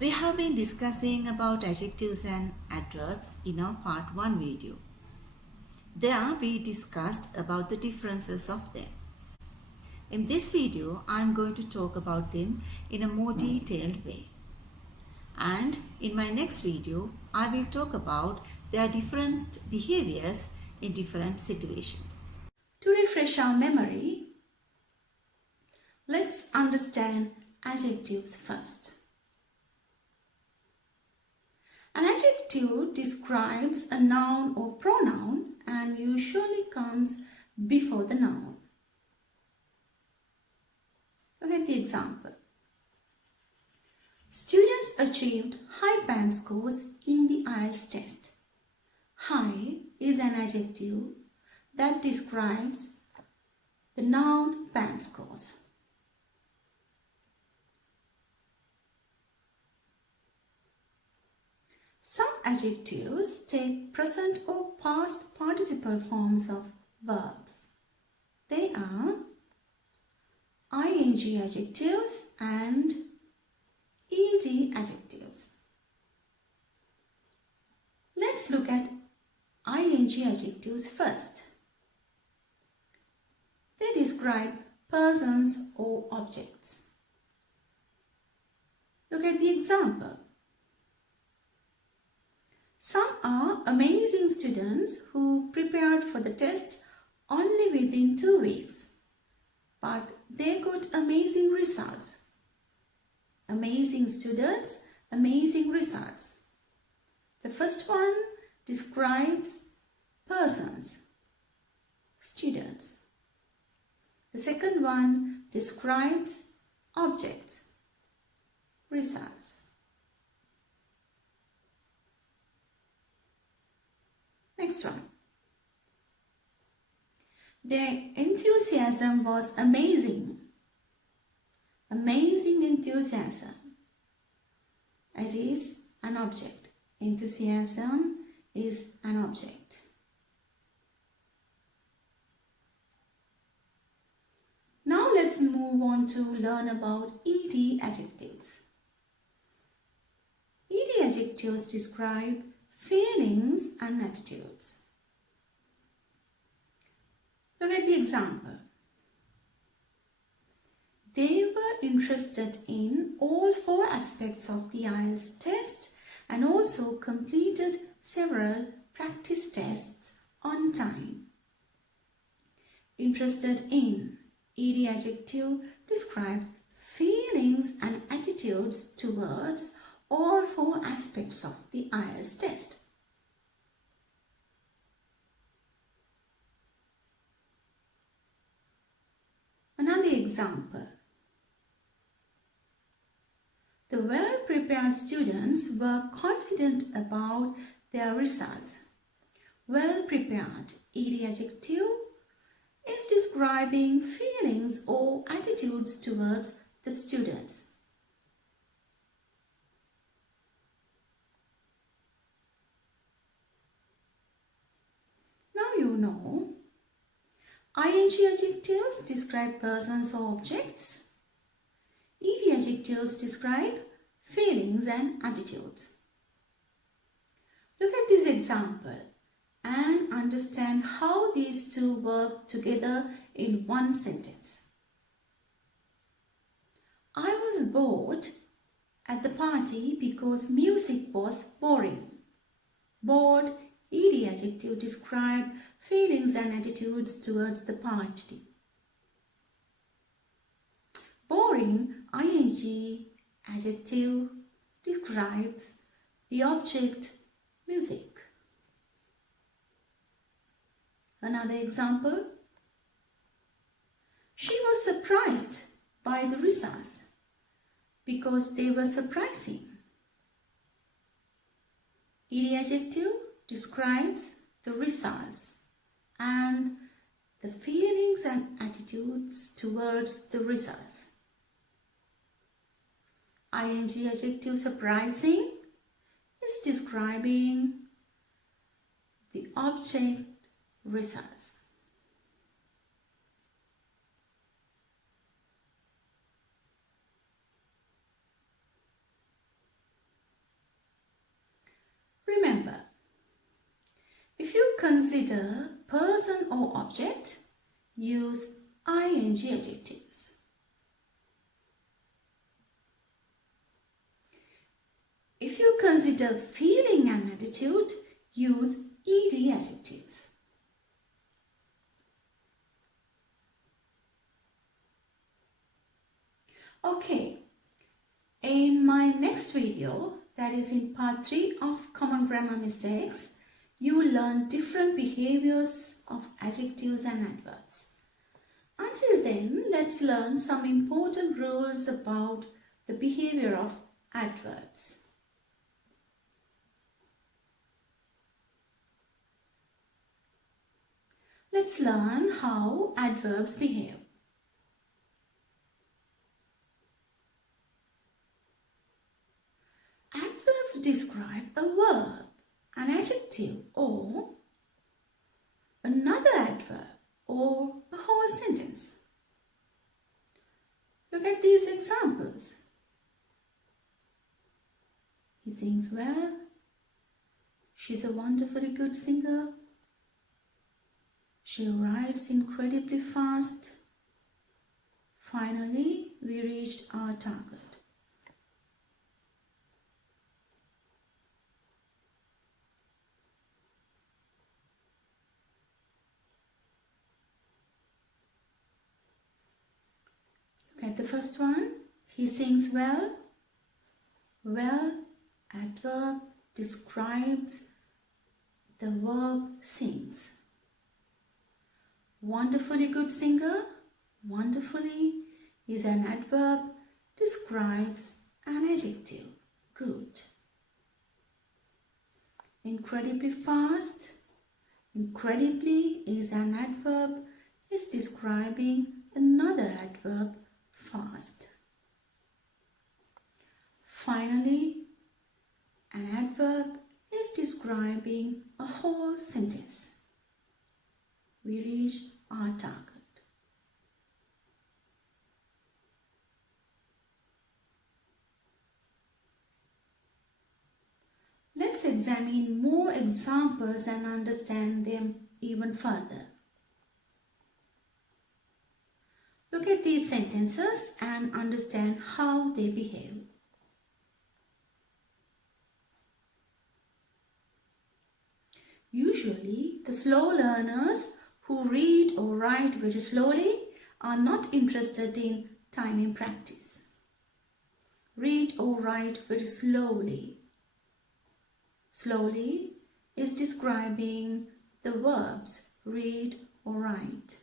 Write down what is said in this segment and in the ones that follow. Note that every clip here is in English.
We have been discussing about adjectives and adverbs in our part 1 video. There we discussed about the differences of them. In this video, I am going to talk about them in a more detailed way. And in my next video, I will talk about their different behaviors in different situations. To refresh our memory, let's understand adjectives first. An adjective describes a noun or pronoun and usually comes before the noun. Look at the example. Students achieved high band scores in the IELTS test. High is an adjective that describes the noun band scores. Some adjectives take present or past participle forms of verbs. They are ing adjectives and ed adjectives. Let's look at ing adjectives first. They describe persons or objects. Look at the example. Some are amazing students who prepared for the test only within 2 weeks, but they got amazing results. Amazing students, amazing results. The first one describes persons, students. The second one describes objects, results. Next one. Their enthusiasm was amazing. Amazing enthusiasm. It is an object. Enthusiasm is an object. Now let's move on to learn about ed adjectives. Ed adjectives describe feelings and attitudes. Look at the example. They were interested in all 4 aspects of the IELTS test and also completed several practice tests on time. Interested in, ed adjective describes feelings and attitudes towards all 4 aspects of the IELTS test. Another example. The well-prepared students were confident about their results. Well-prepared, ed adjective, is describing feelings or attitudes towards the students. Now you know, ing adjectives describe persons or objects. Ed adjectives describe feelings and attitudes. Look at this example and understand how these two work together in one sentence. I was bored at the party because music was boring. Bored, ed adjective describe feelings and attitudes towards the party. Boring, ing adjective describes the object music. Another example. She was surprised by the results because they were surprising. Ed adjective describes the results and the feelings and attitudes towards the results. Ing adjective surprising is describing the object results. consider person or object, use ing adjectives. If you consider feeling and attitude, use ed adjectives. Okay, in my next video, that is in part 3 of common grammar mistakes, you will learn different behaviors of adjectives and adverbs. Until then, let's learn some important rules about the behavior of adverbs. Let's learn how adverbs behave. Adverbs describe a verb, an adjective, or another adverb, or a whole sentence. Look at these examples. He sings well. She's a wonderfully good singer. She rides incredibly fast. Finally, we reached our target. Look at the first one. He sings well. Well, adverb describes the verb sings. Wonderfully good singer. Wonderfully is an adverb, describes an adjective, good. Incredibly fast. Incredibly is an adverb, is describing another adverb, fast. Finally, an adverb is describing a whole sentence. We reached our target. Let's examine more examples and understand them even further. Look at these sentences and understand how they behave. Usually, the slow learners who read or write very slowly are not interested in time in practice. Read or write very slowly. Slowly is describing the verbs read or write.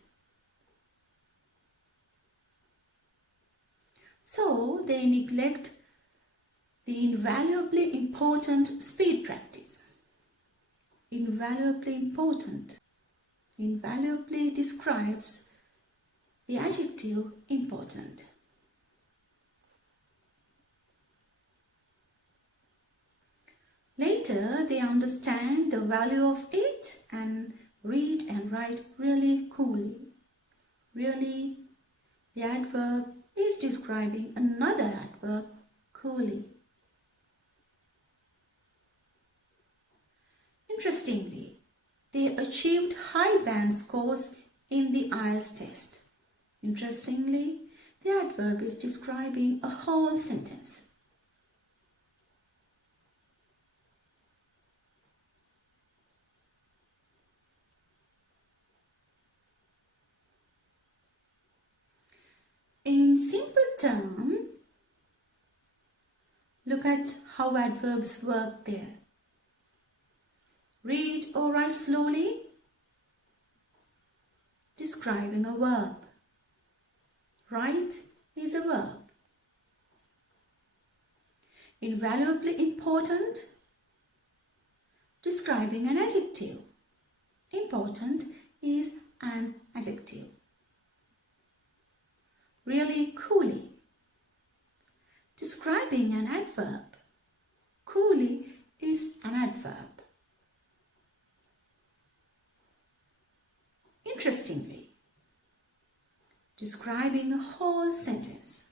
So they neglect the invaluably important speed practice. Invaluably important. Invaluably describes the adjective important. Later, they understand the value of it and read and write really coolly. Really, the adverb is describing another adverb, coolly. Interestingly, they achieved high band scores in the IELTS test. Interestingly, the adverb is describing a whole sentence. In simple terms, look at how adverbs work there. Read or write slowly, describing a verb. Write is a verb. Invaluably important, describing an adjective. Important is an adjective. Really coolly, describing an adverb. Coolly is an adverb. Interestingly, describing a whole sentence.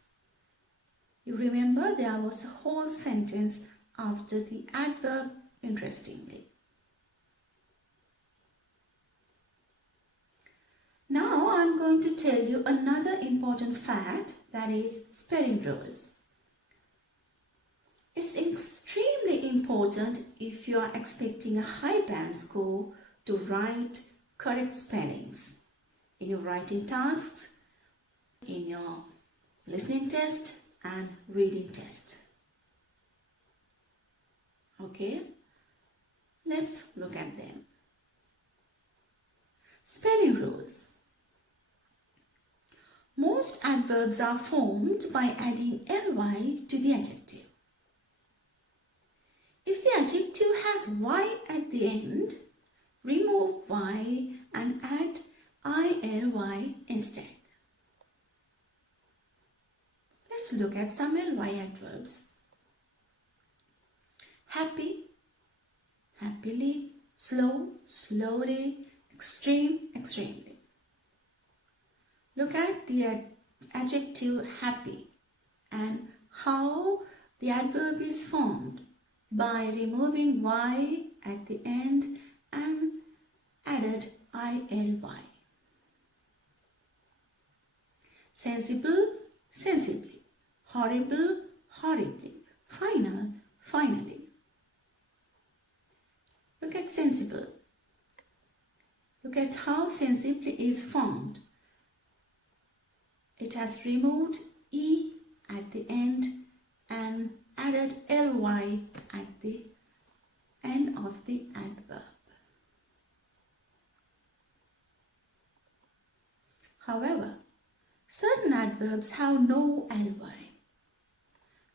You remember there was a whole sentence after the adverb interestingly. I'm going to tell you another important fact, that is spelling rules. It's extremely important if you are expecting a high band score to write correct spellings in your writing tasks, in your listening test and reading test. Okay, let's look at them. Spelling rules. Most adverbs are formed by adding ly to the adjective. If the adjective has y at the end, remove y and add ILY instead. Let's look at some ly adverbs. Happy, happily, slow, slowly, extreme, extremely. Look at the adjective happy and how the adverb is formed by removing y at the end and added ILY. Sensible, sensibly. Horrible, horribly. Final, finally. Look at sensible. Look at how sensibly is formed. It has removed E at the end and added ly at the end of the adverb. However, certain adverbs have no ly.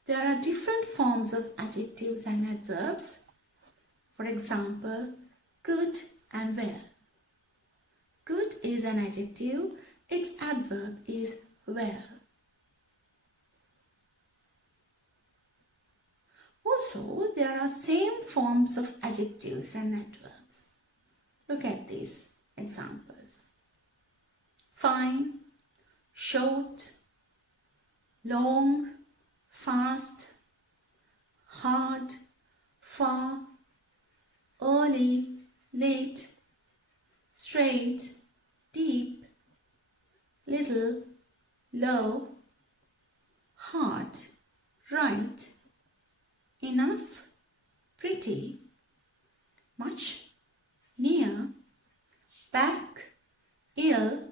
There are different forms of adjectives and adverbs. For example, good and well. Good is an adjective, its adverb is well. Also, there are same forms of adjectives and adverbs. Look at these examples. Fine, short, long, fast, hard, far, early, late, straight, deep, little, low, hard, right, enough, pretty, much, near, back, ill,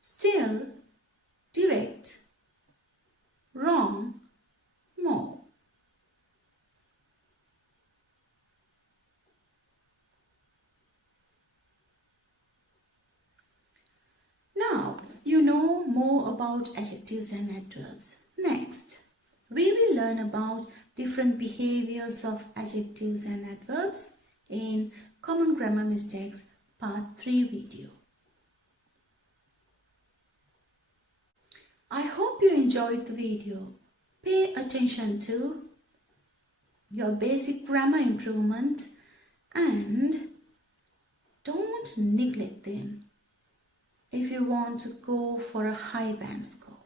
still, direct, wrong, more. Now, you know more about adjectives and adverbs. Next, we will learn about different behaviors of adjectives and adverbs in Common Grammar Mistakes Part 3 video. I hope you enjoyed the video. Pay attention to your basic grammar improvement and don't neglect them if you want to go for a high band score.